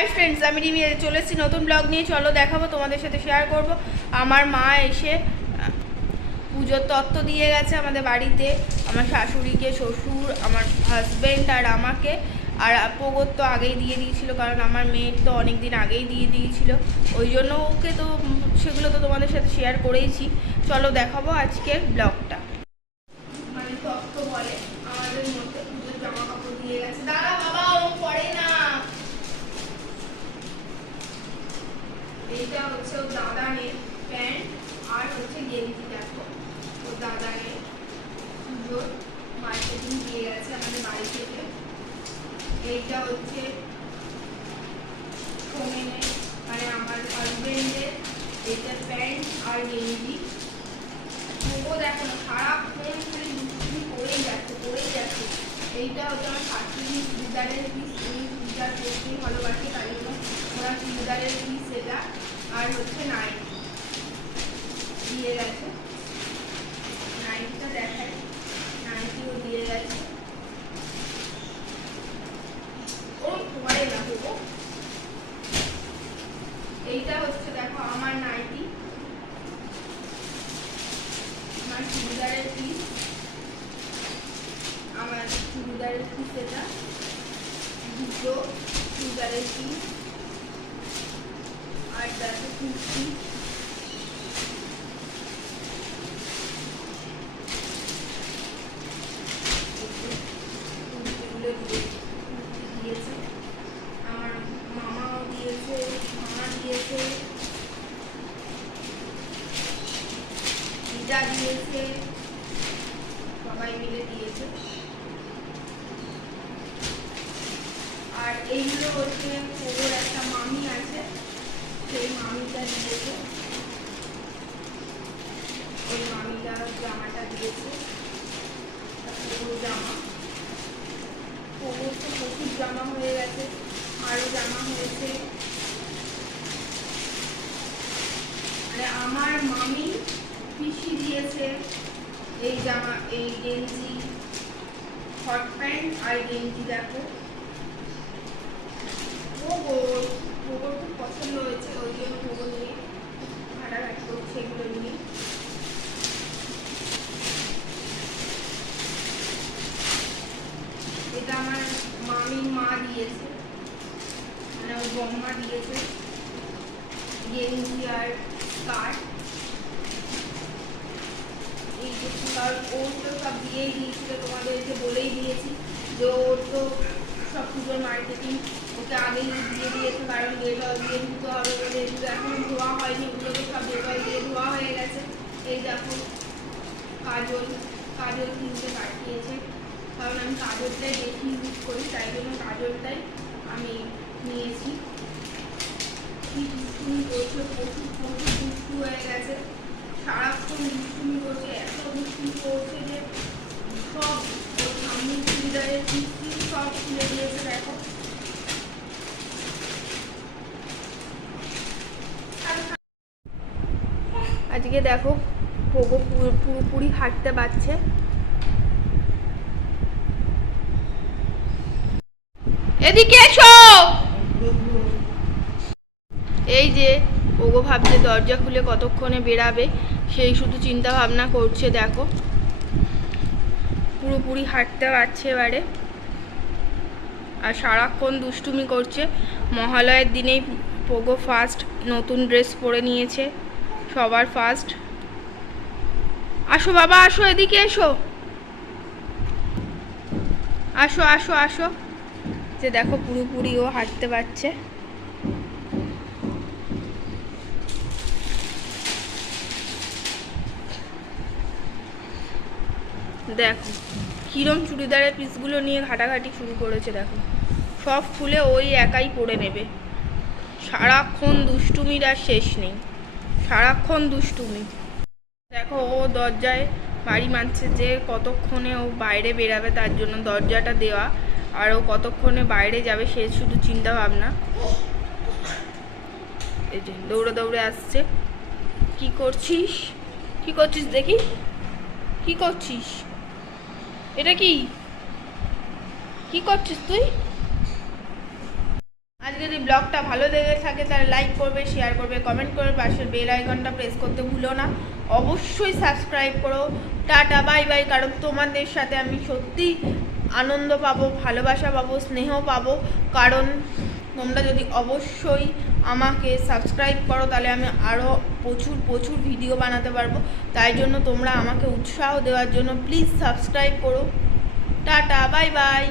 Hi friends, আমি রিমি চলে এসেছি নতুন ব্লগ নিয়ে। চলো দেখাবো, তোমাদের সাথে শেয়ার করব। আমার মা এসে পুজোর তত্ত্ব দিয়ে গেছে আমাদের বাড়িতে, আমার শাশুড়িকে, শ্বশুর, আমার হাজব্যান্ড আর আমাকে। আর পোগোর তো আগেই দিয়ে দিয়েছিল, কারণ আমার মেয়ের তো অনেক দিন আগেই দিয়ে দিয়েছিল, ওই জন্য ওকে তো সেগুলো তো তোমাদের সাথে শেয়ার করেইছি। চলো দেখাবো আজকের ব্লগটা। মানে তত্ত্ব বলে আমাদের মধ্যে পুজোর জামা কাপড় দিয়ে গেছে। দাদা বাবা ও পড়ে না। এইটা হচ্ছে ও দাদানের প্যান্ট আর হচ্ছে গেঞ্জি। দেখো ও দাদানের পুজোর মার্কেটিং দিয়ে গেছে আমাদের বাড়ি থেকে। এইটা হচ্ছে সোমেনের, মানে আমার হাজবেন্ডের, এইটা প্যান্ট আর গেঞ্জি। ও দেখো না, সারাক্ষণ খালি দুষ্টুমি করেই যাচ্ছে। এইটা হচ্ছে আমার শাশুড়ি চুড়িদারের পিস, উনি চুড়িদার পরতেই ভালোবাসে, তাই জন্য ওরা চুড়িদারের পিস এটা। আর হচ্ছে নাইটি দিয়ে গেছে, নাইটিটা দেখাই, নাইটিও দিয়ে গেছে। ও পরে না হবো। এইটা হচ্ছে দেখো আমার নাইটি, আমার চুড়িদারের পিস, আমার চুড়িদারের পিস এটা, দুটো চুড়িদারের পিস। আর দেখো কুর্তি, দিয়েছে আমার মামাও দিয়েছে, মামা দিয়েছে, দিদা দিয়েছে, সবাই মিলে দিয়েছে। আর এইগুলো হচ্ছে ওর একটা মামি আছে, সেই মামিটা দিয়েছে, ওই মামিটা জামাটা দিয়েছে, পুরো জামা। ওর তো প্রচুর জামা হয়ে গেছে, আরও জামা হয়েছে। মানে আমার মামি পিসি দিয়েছে এই জামা, এই গেঞ্জি, হট প্যান্ট আর গেঞ্জি। দেখো গোবর খুব পছন্দ হয়েছে, ওই জন্য গোবর নিয়ে ঘাটাঘাটি করছে এগুলো নিয়ে। এটা আমার মামির মা দিয়েছে, মানে ওর বম্মা দিয়েছে, গেঞ্জি আর স্কার্ট। এই যে স্কার্ট ওর তো সব দিয়েই দিয়েছিল, তোমাদেরকে বলেই দিয়েছি যে ওর তো সব পুজোর মার্কেটিং ওকে আগেই দিয়ে দিয়েছে, কারণ ডেটল দিয়ে ধুতে হবে বলে। এগুলো এখনো ধোয়া হয়নি, ওগুলোকে সব ডেটল দিয়ে ধোয়া হয়ে গেছে। এই দেখো কাজল, কাজল কিনতে পাঠিয়েছে, কারণ আমি কাজলটাই বেশি ইউজ করি, তাই জন্য কাজলটাই আমি নিয়েছি। কি দুষ্টুমি করছে, প্রচুর দুষ্টু হয়ে গেছে, সারাক্ষণ দুষ্টুমি করছে, এত দুষ্টুমি করছে যে সব ওর সামনে চুড়িদারের পিস সব খুলে দিয়েছে। দেখো আজকে দেখো পোগো পুরোপুরি হাঁটতে পারছে। এদিকে এসো। এই যে পোগো ভাবছে দরজা খুলে কতক্ষণে বেরাবে, সেই শুধু চিন্তা ভাবনা করছে। দেখো পুরোপুরি হাঁটতে পারছে এবারে, আর সারাক্ষণ দুষ্টুমি করছে। মহালয়ের দিনেই পোগো ফার্স্ট নতুন ড্রেস পরে নিয়েছে, সবার ফার্স্ট। আসো বাবা আসো, এদিকে এসো, আসো আসো আসো। যে দেখো পুরোপুরি ও হাঁটতে পারছে। দেখো কিরম চুড়িদারের পিসগুলো নিয়ে ঘাটাঘাটি শুরু করেছে। দেখো সব খুলে ওই একাই পরে নেবে, সারাক্ষণ দুষ্টুমির আর শেষ নেই, সারাক্ষণ দুষ্টুমি। দেখো ও দরজায় বাড়ি মারছে যে কতক্ষণে ও বাইরে বেরাবে, তার জন্য দরজাটা দেওয়া, আর ও কতক্ষণে বাইরে যাবে সে শুধু চিন্তা ভাবনা। এই যে দৌড়ে দৌড়ে আসছে। কি করছিস, কি করছিস দেখি, কি করছিস, এটা কি, কি করছিস তুই? আজকে যদি ব্লগটা ভালো লেগে থাকে তাহলে লাইক করবে, শেয়ার করবে, কমেন্ট করবে, পাশের বেল আইকনটা প্রেস করতে ভুলো না। অবশ্যই সাবস্ক্রাইব করো। Tata bye bye. কারণ তোমাদের সাথে আমি সত্যি আনন্দ পাবো, ভালোবাসা পাবো, স্নেহ পাবো। কারণ তোমরা যদি অবশ্যই আমাকে সাবস্ক্রাইব করো তাহলে আমি আরও প্রচুর ভিডিও বানাতে পারবো। তাই জন্য তোমরা আমাকে উৎসাহ দেওয়ার জন্য প্লিজ সাবস্ক্রাইব করো। Tata bye bye.